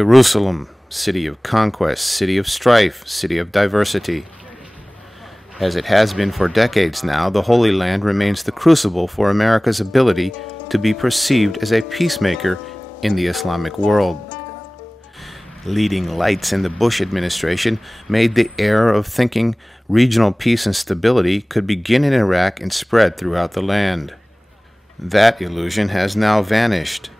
Jerusalem, city of conquest, city of strife, city of diversity. As it has been for decades now, the Holy Land remains the crucible for America's ability to be perceived as a peacemaker in the Islamic world. Leading lights in the Bush administration made the error of thinking regional peace and stability could begin in Iraq and spread throughout the land. That illusion has now vanished.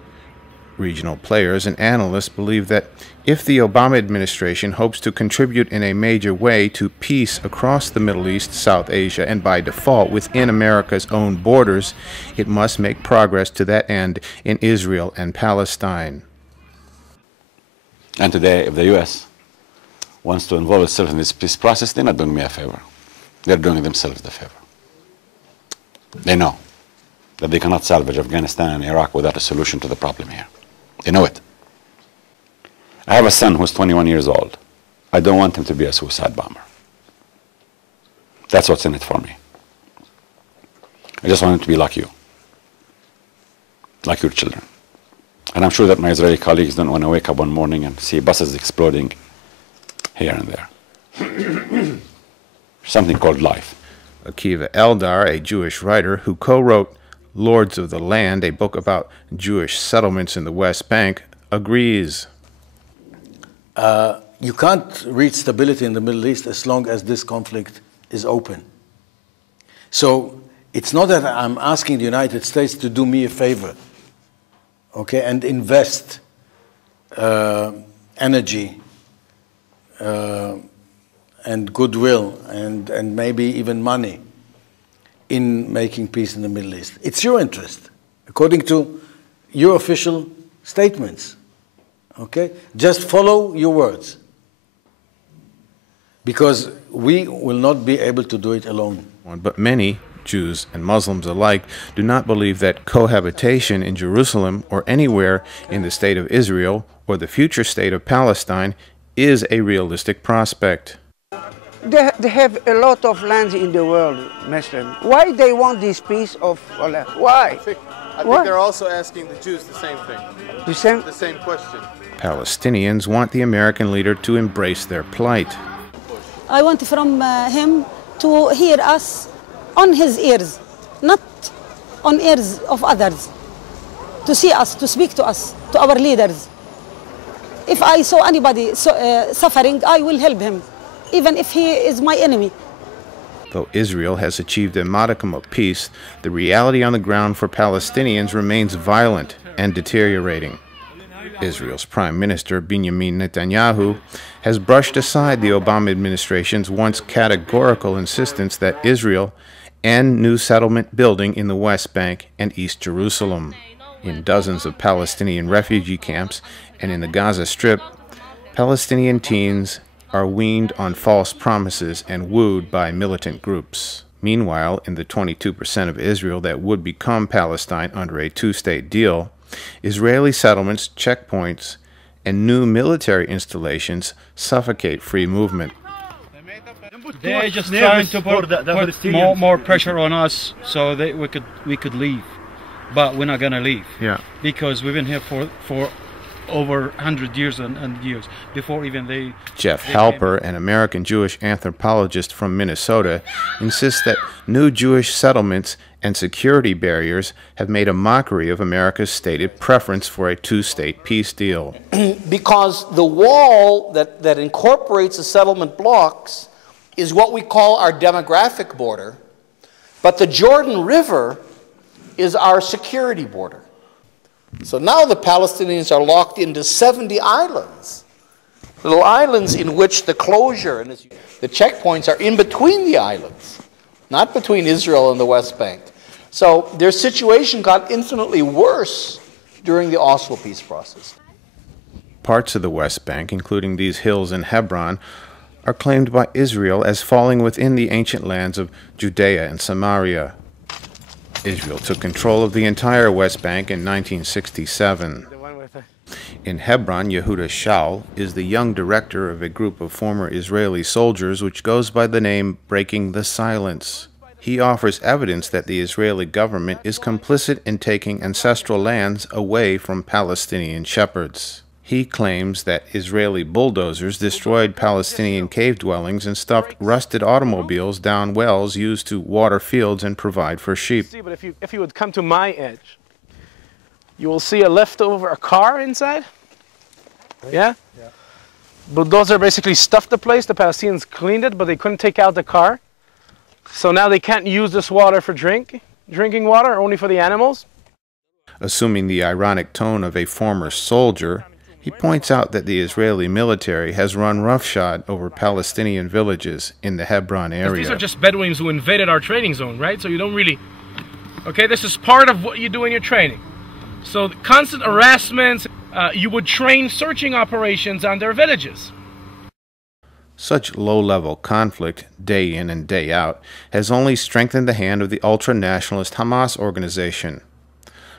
Regional players and analysts believe that if the Obama administration hopes to contribute in a major way to peace across the Middle East, South Asia, and by default within America's own borders, it must make progress to that end in Israel and Palestine. And today, if the U.S. wants to involve itself in this peace process, they're not doing me a favor. They're doing themselves the favor. They know that they cannot salvage Afghanistan and Iraq without a solution to the problem here. They know it. I have a son who's 21 years old. I don't want him to be a suicide bomber. That's what's in it for me. I just want him to be like you, like your children. And I'm sure that my Israeli colleagues don't want to wake up one morning and see buses exploding here and there. Something called life. Akiva Eldar, a Jewish writer who co-wrote Lords of the Land, a book about Jewish settlements in the West Bank, agrees. You can't reach stability in the Middle East as long as this conflict is open. So it's not that I'm asking the United States to do me a favor, okay, and invest energy and goodwill and maybe even money in making peace in the Middle East. It's your interest, according to your official statements. Okay? Just follow your words. Because we will not be able to do it alone. But many, Jews and Muslims alike, do not believe that cohabitation in Jerusalem or anywhere in the state of Israel or the future state of Palestine is a realistic prospect. They have a lot of lands in the world, Muslim. Why they want this piece of land? Why? I think they're also asking the Jews the same thing. The same question. Palestinians want the American leader to embrace their plight. I want from him to hear us on his ears, not on ears of others. To see us, to speak to us, to our leaders. If I saw anybody suffering, I will help him, even if he is my enemy. Though Israel has achieved a modicum of peace, the reality on the ground for Palestinians remains violent and deteriorating. Israel's Prime Minister Benjamin Netanyahu has brushed aside the Obama administration's once categorical insistence that Israel end new settlement building in the West Bank and East Jerusalem. In dozens of Palestinian refugee camps and in the Gaza Strip, Palestinian teens are weaned on false promises and wooed by militant groups. Meanwhile, in the 22% of Israel that would become Palestine under a two-state deal, Israeli settlements, checkpoints, and new military installations suffocate free movement. They're just trying to put more pressure on us so that we could leave, but we're not gonna leave. Yeah. Because we've been here for over 100 years and years before even they. Jeff Halper, an American Jewish anthropologist from Minnesota, insists that new Jewish settlements and security barriers have made a mockery of America's stated preference for a two-state peace deal. Because the wall that incorporates the settlement blocks is what we call our demographic border, but the Jordan River is our security border. So now the Palestinians are locked into 70 islands, little islands in which the closure and the checkpoints are in between the islands, not between Israel and the West Bank. So their situation got infinitely worse during the Oslo peace process. Parts of the West Bank, including these hills in Hebron, are claimed by Israel as falling within the ancient lands of Judea and Samaria. Israel took control of the entire West Bank in 1967. In Hebron, Yehuda Shaul is the young director of a group of former Israeli soldiers which goes by the name Breaking the Silence. He offers evidence that the Israeli government is complicit in taking ancestral lands away from Palestinian shepherds. He claims that Israeli bulldozers destroyed Palestinian cave dwellings and stuffed rusted automobiles down wells used to water fields and provide for sheep. See, but if you would come to my edge, you will see a car inside. Yeah? Yeah. Bulldozer basically stuffed the place. The Palestinians cleaned it, but they couldn't take out the car. So now they can't use this water for drinking water, only for the animals. Assuming the ironic tone of a former soldier, he points out that the Israeli military has run roughshod over Palestinian villages in the Hebron area. These are just Bedouins who invaded our training zone, right? So you don't really... Okay, this is part of what you do in your training. So constant harassment, you would train searching operations on their villages. Such low-level conflict, day in and day out, has only strengthened the hand of the ultra-nationalist Hamas organization,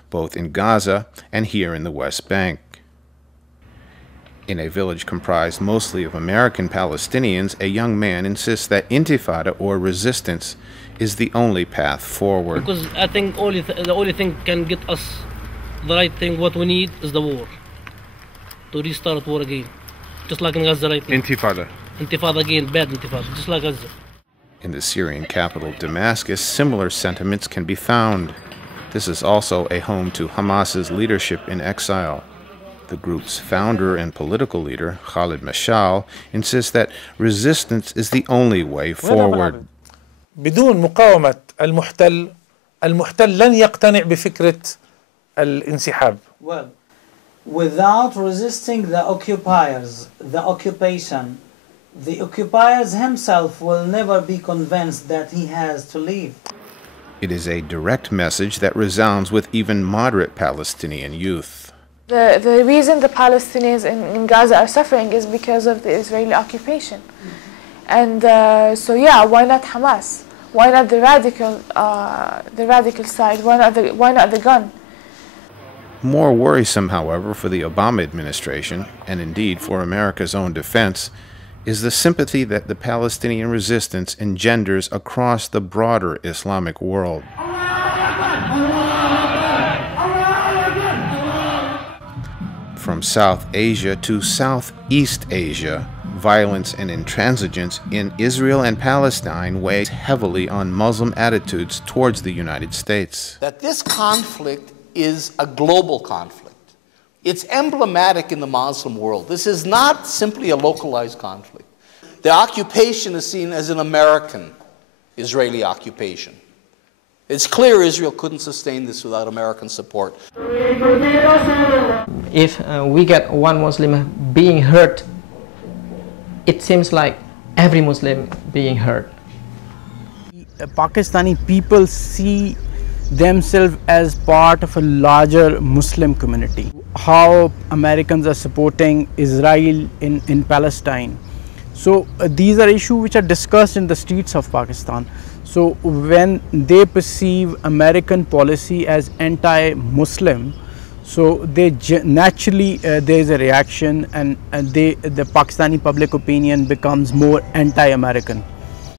both in Gaza and here in the West Bank. In a village comprised mostly of American Palestinians, a young man insists that intifada, or resistance, is the only path forward. Because I think the only thing can get us the right thing, what we need, is the war. To restart war again. Just like in Gaza right now. Intifada. Intifada again, bad intifada, just like Gaza. In the Syrian capital, Damascus, similar sentiments can be found. This is also a home to Hamas's leadership in exile. The group's founder and political leader, Khalid Mashal, insists that resistance is the only way forward. بدون مقاومة المحتل لن يقتنع بفكرة الانسحاب. Well, without resisting the occupiers, the occupation, the occupiers himself will never be convinced that he has to leave. It is a direct message that resounds with even moderate Palestinian youth. The reason the Palestinians in Gaza are suffering is because of the Israeli occupation. And so yeah, why not Hamas? Why not the radical side? Why not the gun? More worrisome, however, for the Obama administration, and indeed for America's own defense, is the sympathy that the Palestinian resistance engenders across the broader Islamic world. From South Asia to Southeast Asia, violence and intransigence in Israel and Palestine weighs heavily on Muslim attitudes towards the United States. That this conflict is a global conflict. It's emblematic in the Muslim world. This is not simply a localized conflict. The occupation is seen as an American Israeli occupation. It's clear Israel couldn't sustain this without American support. If we get one Muslim being hurt, it seems like every Muslim being hurt. Pakistani people see themselves as part of a larger Muslim community. How Americans are supporting Israel in Palestine. So these are issues which are discussed in the streets of Pakistan. So when they perceive American policy as anti-Muslim, so they naturally there is a reaction, and the Pakistani public opinion becomes more anti-American.